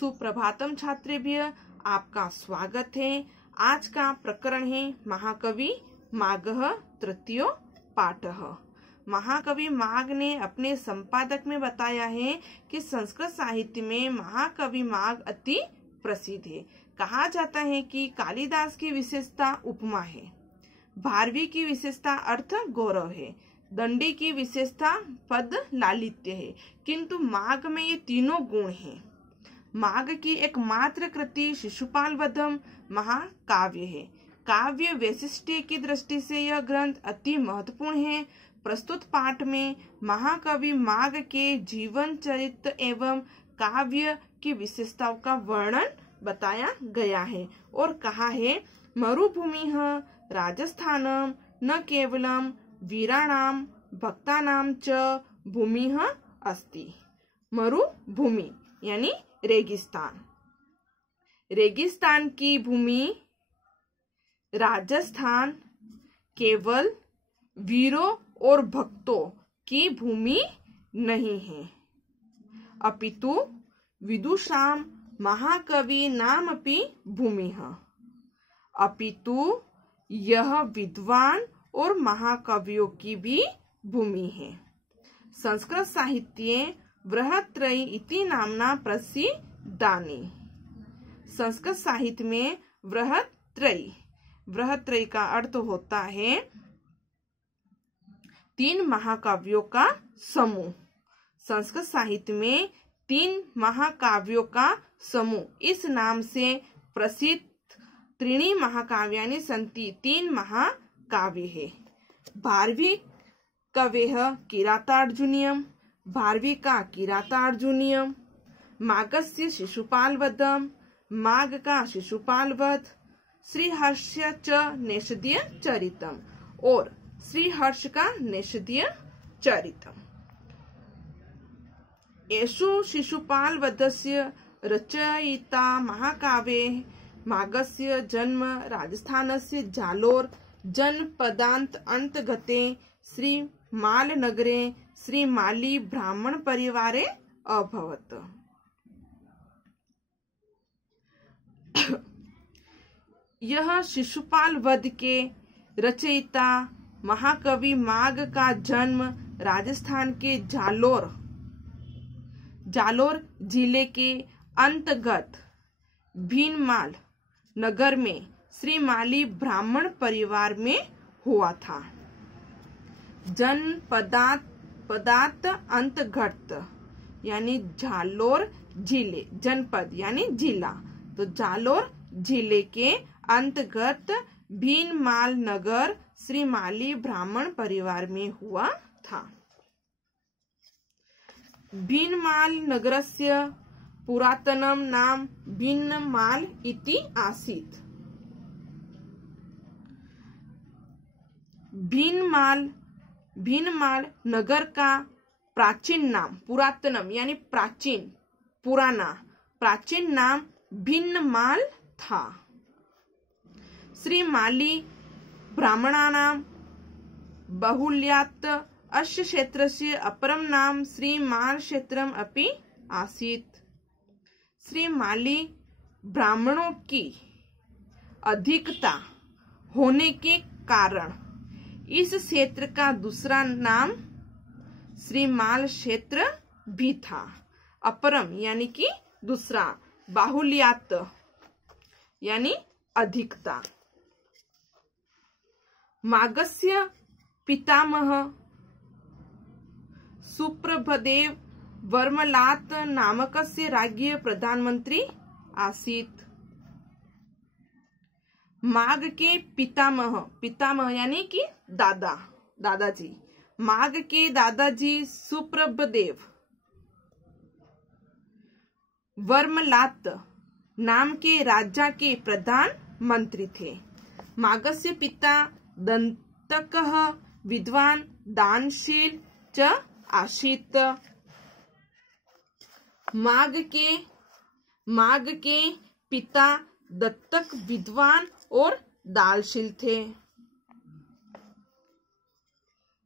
सुप्रभातम छात्रेभ्य, आपका स्वागत है। आज का प्रकरण है महाकवि माघः तृतीयो पाठः। महाकवि माघ ने अपने संपादक में बताया है कि संस्कृत साहित्य में महाकवि माघ अति प्रसिद्ध है। कहा जाता है कि कालिदास की विशेषता उपमा है, भारवी की विशेषता अर्थ गौरव है, दंडी की विशेषता पद लालित्य है, किंतु माघ में ये तीनों गुण हैं। माघ की एकमात्र कृति शिशुपाल वधम महाकाव्य है। काव्य वैशिष्ट्य की दृष्टि से यह ग्रंथ अति महत्वपूर्ण है। प्रस्तुत पाठ में महाकवि माघ के जीवन चरित्र एवं काव्य की विशेषताओं का वर्णन बताया गया है और कहा है मरुभूमि राजस्थानम न केवलम वीराणाम भक्तानाम च भूमि अस्ति। मरुभूमि यानी रेगिस्तान, रेगिस्तान की भूमि राजस्थान केवल वीरों और भक्तों की भूमि नहीं है, अपितु विदुषाम महाकवि नामपि भूमि है। अपितु यह विद्वान और महाकवियों की भी भूमि है। संस्कृत साहित्ये बृहत्त्रयी इति नामना प्रसिद्धानि। संस्कृत साहित्य में बृहत्त्रयी, बृहत्त्रयी का अर्थ होता है तीन महाकाव्यों का समूह। संस्कृत साहित्य में तीन महाकाव्यों का समूह इस नाम से प्रसिद्ध त्रीणि महाकाव्यानि सन्ति, तीन महाकाव्य है। भारवी कवेः किरातार्जुनीयम्, भारवी का किरातार्जुनीयम्, माघस्य शिशुपालवधम्, माघ का शिशुपालवध, श्रीहर्षस्य च नेषदीय चरितम् और श्रीहर्ष का नेषदीय चरितम्। एषु शिशुपालवधस्य रचयिता महाकाव्ये माघस्य जन्म राजस्थानस्य जालोर जनपदांत अंतर्गते श्रीमाल नगरे श्रीमाली ब्राह्मण परिवारे अभवत्। यह शिशुपाल वध के रचयिता महाकवि माघ का जन्म राजस्थान के जालोर जिले के अंतर्गत भीनमाल नगर में श्रीमाली ब्राह्मण परिवार में हुआ था। जनपदात अंतर्गत यानी जालोर जिले, जनपद यानी जिला, तो जालोर जिले के अंतर्गत भीनमाल नगर श्रीमाली ब्राह्मण परिवार में हुआ था। भीनमाल नगरस्य पुरातनम नाम भीनमाल इति आसीत्। भीनमाल नगर का प्राचीन नाम, पुरातनम यानी प्राचीन, पुराना, प्राचीन नाम भीनमाल था। श्रीमाली ब्राह्मणानां बाहुल्यात् अस्य क्षेत्रस्य अपरं नाम श्रीमाल क्षेत्रम् अपि आसीत्। श्रीमाली ब्राह्मणों की अधिकता होने के कारण इस क्षेत्र का दूसरा नाम श्रीमाल क्षेत्र भी था। अपरम यानी कि दूसरा, बाहुल्यात यानी अधिकता। माघस्य पितामह सुप्रभदेव वर्मलात नामकस्य राज्य प्रधानमंत्री आसीत्। माघ के पितामह यानी कि दादाजी, माघ के दादाजी सुप्रभदेव वर्मलात नाम के राजा के प्रधानमंत्री थे। माघस्य पिता दंतकः विद्वान दानशील च आसीत्। माघ के पिता दत्तक विद्वान और दानशील थे।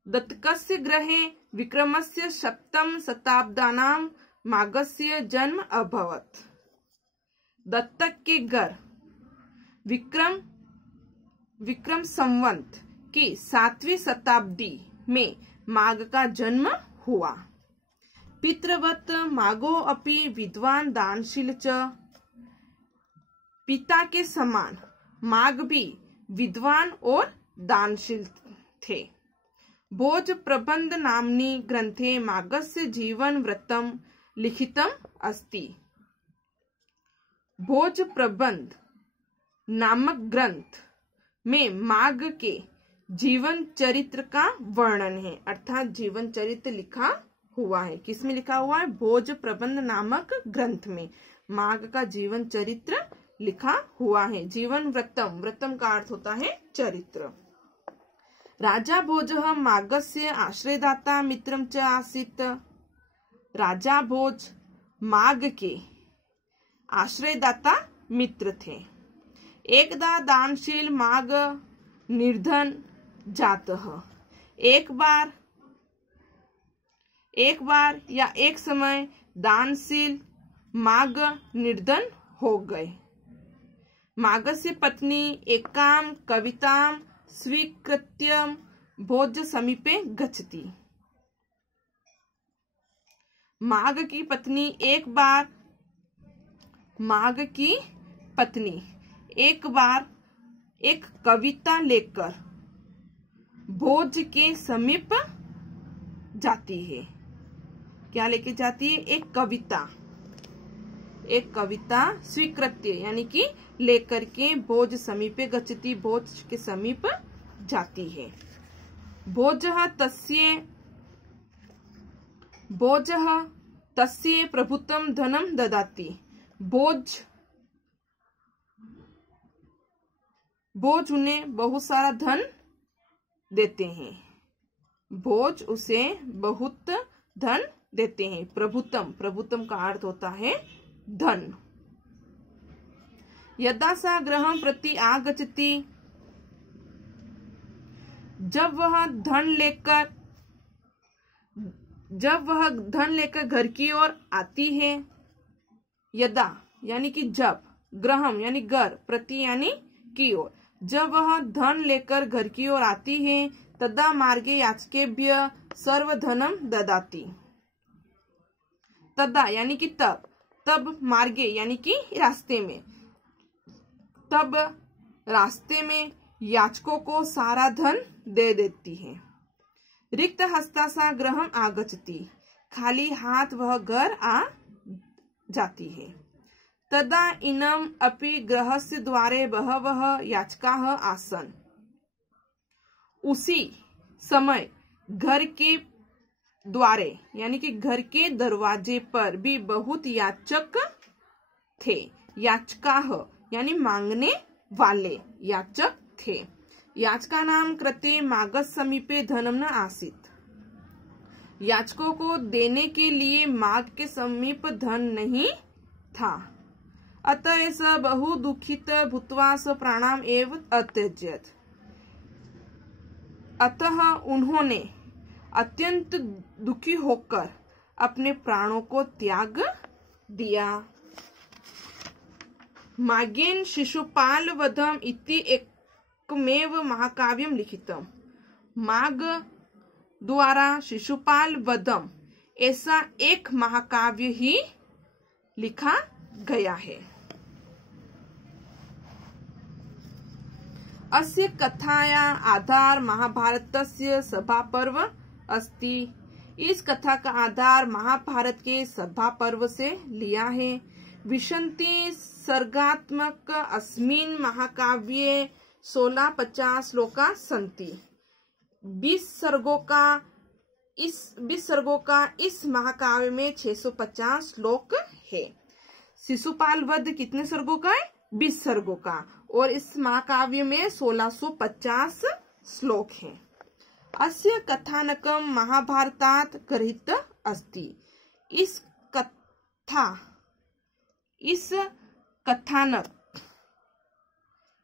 दत्तकस्य गृहे विक्रमस्य सप्तम शताब्द्यानां माघस्य जन्म अभवत्। दत्तक के घर विक्रम संवत की 7वीं शताब्दी में माघ का जन्म हुआ। पितृवत माघो अपि विद्वान दानशील च, पिता के समान माघ भी विद्वान और दानशील थे। भोज प्रबंध नाम्नी ग्रंथे माघस्य जीवन वृत्तम लिखितम अस्ति। भोज प्रबंध नामक ग्रंथ में माघ के जीवन चरित्र का वर्णन है, अर्थात जीवन चरित्र लिखा हुआ है। किसमें लिखा हुआ है? भोज प्रबंध नामक ग्रंथ में माघ का जीवन चरित्र लिखा हुआ है। जीवन वृत्तम, वृत्तम का अर्थ होता है चरित्र। राजा भोजः माघस्य आश्रयदाता मित्रम च आसीत्। राजा भोज माघ के आश्रयदाता मित्र थे। एकदा दानशील माघ निर्धन जातः। एक बार या एक समय दानशील माघ निर्धन हो गए। माघस्य पत्नी एकां कवितां स्वीकृत्य भोज समीपे गच्छति। माघ की पत्नी एक बार एक कविता लेकर भोज के समीप जाती है। क्या लेके जाती है? एक कविता स्वीकृत्य यानी कि लेकर के भोज समीपे गच्छति, भोज के समीप जाती है। भोजः तस्य प्रभुतं धनं ददाति। भोज उन्हें बहुत सारा धन देते हैं। भोज उसे बहुत धन देते हैं। प्रभुतम का अर्थ होता है धन। यदा सा गृहं प्रति आगच्छति, जब वह धन लेकर घर की ओर आती है। यदा यानी कि जब, गृहम यानी घर, प्रति यानी की ओर, जब वह धन लेकर घर की ओर आती है। तदा मार्गे याचकेभ्य सर्वधनम ददाति। तदा यानी कि तब मार्गे यानी कि रास्ते में, तब रास्ते में याचकों को सारा धन दे देती है। रिक्त हस्ता सा गृहम आगच्छति, खाली हाथ वह घर आ जाती है। तदा इनम अपि गृहस्य द्वारे बहवः याचकाः आसन्। उसी समय घर के द्वारे यानी कि घर के दरवाजे पर भी बहुत याचक थे। याचकाः यानी मांगने वाले याचक थे। याचकानां कृते माघस्य समीपे धनम न आसीत्। याचकों को देने के लिए माघ के समीप धन नहीं था। अतः स बहु दुखित भूत्वा स प्राणाम एव अत्यजत्। अतः उन्होंने अत्यंत दुखी होकर अपने प्राणों को त्याग दिया। माघेन शिशुपाल वधम इति एकमेव महाकाव्यम लिखितम। माघ द्वारा शिशुपाल वधम ऐसा एक महाकाव्य ही लिखा गया है। अस्य कथाया आधार महाभारतस्य सभा पर्व अस्ति। इस कथा का आधार महाभारत के सभा पर्व से लिया है। विशन्ति सर्गात्मक अस्मिन् महाकाव्ये 1650 श्लोका सन्ति। 20 सर्गों का इस महाकाव्य में 650 श्लोक है। शिशुपाल वध कितने सर्गों का है? 20 सर्गों का। और इस महाकाव्य में 1650 श्लोक हैं। अस्य कथानकम महाभारतात गृहीत अस्ति।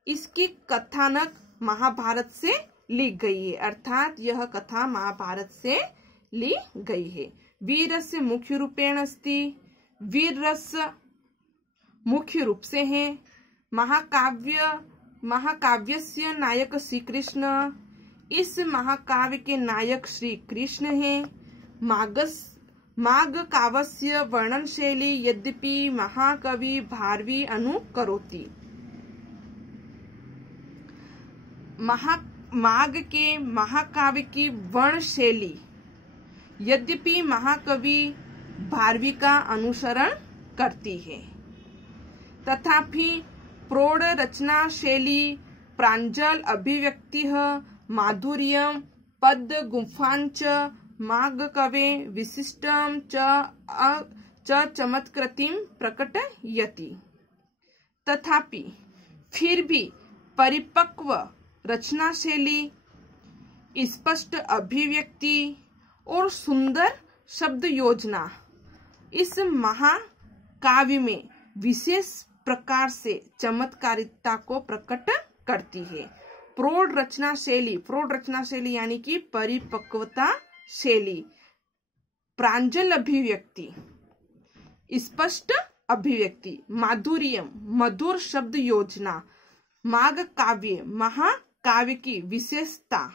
इसकी कथानक महाभारत से ली गई है, अर्थात यह कथा महाभारत से ली गई है। वीरस्य मुख्य रूपेण अस्ति। वीर रस मुख्य रूप से हैं। महाकाव्यस्य नायक श्री कृष्ण, इस महाकाव्य के नायक श्री कृष्ण हैं। माघ काव्यस्य वर्णन शैली यद्यपि महाकवि भारवी अनुकरोति। माघ के महाकाव्य की वर्ण शैली यद्यपि महाकवि भारवी का अनुसरण करती है, तथापि प्रौढ़ रचना शैली प्रांजल अभिव्यक्ति माधुर्यम पद गुंफांच माघ कवे विशिष्टम च चमत्कृतिम प्रकटयति। तथापि फिर भी परिपक्व रचना शैली, स्पष्ट अभिव्यक्ति और सुंदर शब्द योजना इस महाकाव्य में विशेष प्रकार से चमत्कारिता को प्रकट करती है। प्रौढ़ रचना शैली यानी कि परिपक्वता शैली, प्रांजल अभिव्यक्ति, स्पष्ट अभिव्यक्ति, माधुर्यम मधुर शब्द योजना, माघ काव्य महाकाव्य की विशेषता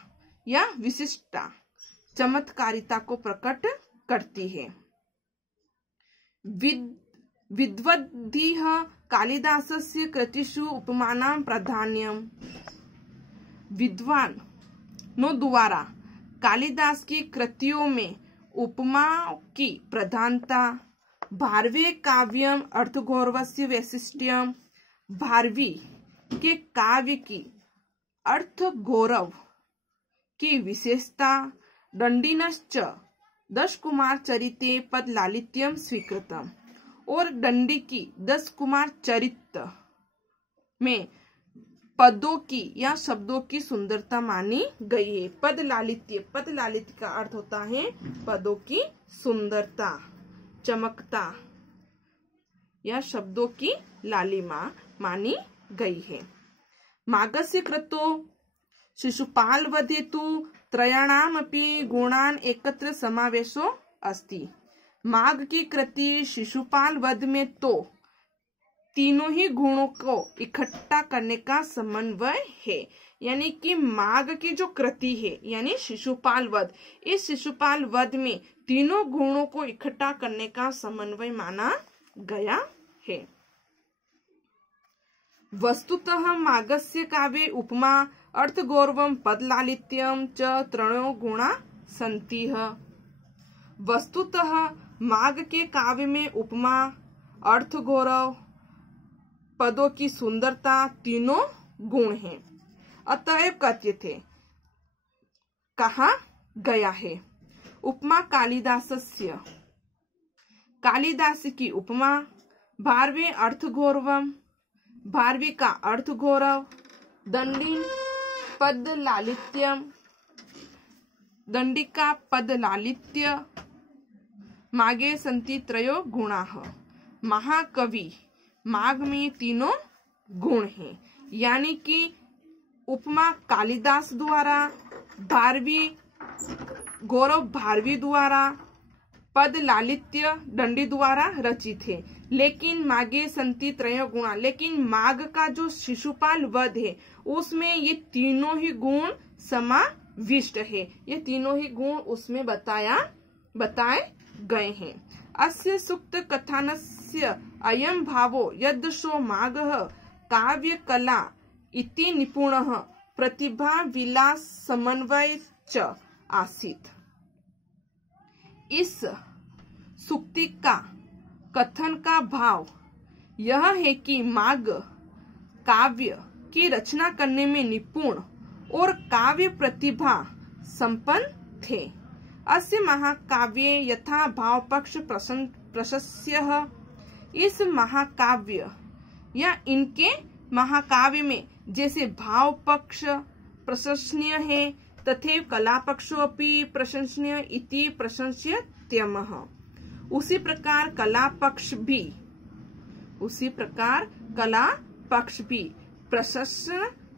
या विशिष्टता चमत्कारिता को प्रकट करती है। विद्वद्भिः कालिदासस्य कृतिषु उपमानां प्राधान्यम, विद्वानों द्वारा कालिदास की कृतियों में उपमाओं की प्रधानता, भारवे काव्यम अर्थगौरवस्य वैशिष्ट्यम, भारवी के काव्य की अर्थ गौरव की विशेषता, दंडिनश्च 10 कुमार चरिते पद लालित्यम स्वीकृतम, और दंडी की 10 कुमार चरित में पदों की या शब्दों की सुंदरता मानी गई है। पद लालित्य का अर्थ होता है पदों की सुंदरता, चमकता या शब्दों की लालिमा मानी गई है। माघस्य कृतो शिशुपाल वधे तु त्रयाणामपि गुणान एकत्र समावेशो अस्ति। माघ की कृति शिशुपाल वध में तो तीनों ही गुणों को इकट्ठा करने का समन्वय है। यानी कि माघ की जो कृति है यानी शिशुपाल वध, इस शिशुपाल वध में तीनों गुणों को इकट्ठा करने का समन्वय माना गया है। वस्तुतः माघस्य काव्ये उपमा अर्थगौरवम पद लालित्यम च त्रयो गुणा सन्ति। वस्तुतः माघ के काव्य में उपमा, अर्थगौरव, पदों की सुंदरता तीनों गुण हैं। अतएव कथ्य थे कहा गया है उपमा कालिदासस्य, कालिदास की उपमा, भारवे अर्थगौरवम, भारवी का अर्थगौरव, दंडी पद लालित्यम, दंडी का पद लालित्य, मागे संति त्रयो गुणाः। महाकवि माघ में तीनों गुण हैं। यानी कि उपमा कालिदास द्वारा, भारवी गौरव भारवी द्वारा, पद लालित्य दंडी द्वारा रचित है। लेकिन मागे संति त्रयो गुणा, लेकिन माघ का जो शिशुपाल वध है उसमें ये तीनों ही गुण समाविष्ट है। ये तीनों ही गुण उसमें बताए गए हैं। अस्य सुक्त कथानस्य अयं भावो यदृशो माघः काव्य कला इति निपुणः प्रतिभा विलास समन्वय च आसीत्। इस सुक्ति का कथन का भाव यह है कि माघ काव्य की रचना करने में निपुण और काव्य प्रतिभा संपन्न थे। अस्य महाकाव्ये यथा भाव पक्ष प्रशस्यः, इस महाकाव्य या इनके महाकाव्य में जैसे भाव पक्ष प्रशंसनीय है तथैव कला पक्षो अपि प्रशंसनीय इति प्रशंस्यत्यमः। उसी प्रकार कला पक्ष भी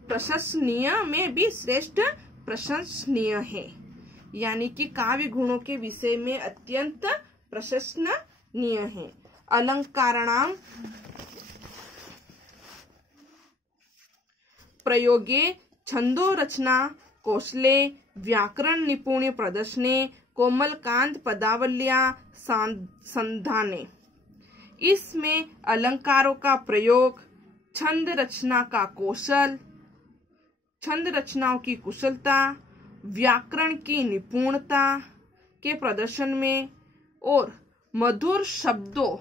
प्रशंसनीय में भी श्रेष्ठ प्रशंसनीय है। यानी कि काव्य गुणों के विषय में अत्यंत प्रशंसनीय है। अलंकाराणाम प्रयोगे छंदो रचना कौशले व्याकरण निपुण्य प्रदर्शने कोमलकांत पदावल्या संधाने। इसमें अलंकारों का प्रयोग, छंद रचना का कौशल, छंद रचनाओं की कुशलता, व्याकरण की निपुणता के प्रदर्शन में और मधुर शब्दों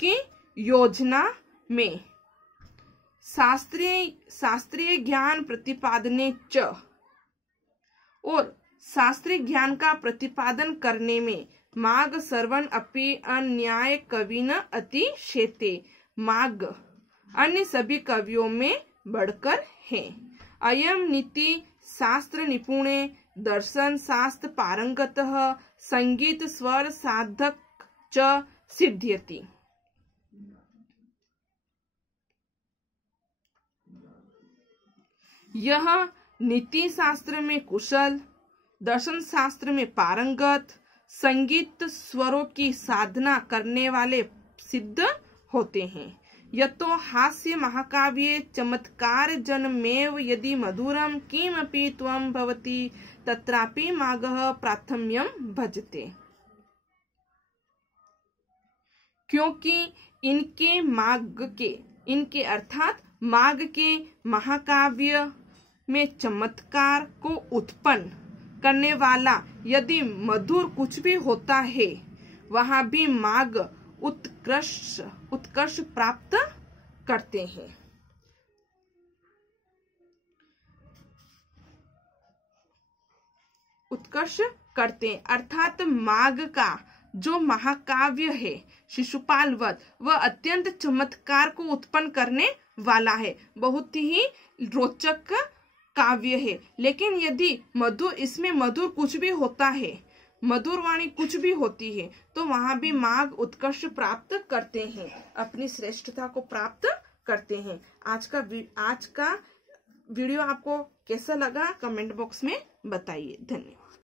की योजना में शास्त्रीय ज्ञान प्रतिपादने च और शास्त्रीय ज्ञान का प्रतिपादन करने में माग सर्वन अपि अन्याय कविन अतिशेते। माग अन्य सभी कवियों में बढ़कर है। अयम नीति शास्त्र निपुणे दर्शन शास्त्र पारंगतः संगीत स्वर साधक च सिद्ध्यति। यह नीति शास्त्र में कुशल, दर्शन शास्त्र में पारंगत, संगीत स्वरों की साधना करने वाले सिद्ध होते हैं। यतो हास्य महाकाव्ये चमत्कार जनमेव यदि मधुरम किमपि त्वं भवति तत्रापि मागः प्राथम्यम भजते। क्योंकि इनके अर्थात माग के महाकाव्य में चमत्कार को उत्पन्न करने वाला यदि मधुर कुछ भी होता है, वहां भी माग उत्कर्ष प्राप्त करते हैं। उत्कर्ष करते हैं अर्थात माग का जो महाकाव्य है शिशुपाल वध, वह अत्यंत चमत्कार को उत्पन्न करने वाला है, बहुत ही रोचक काव्य है। लेकिन यदि इसमें मधुर कुछ भी होता है, मधुर वाणी कुछ भी होती है, तो वहां भी माग उत्कर्ष प्राप्त करते हैं, अपनी श्रेष्ठता को प्राप्त करते हैं। आज का वीडियो आपको कैसा लगा कमेंट बॉक्स में बताइए। धन्यवाद।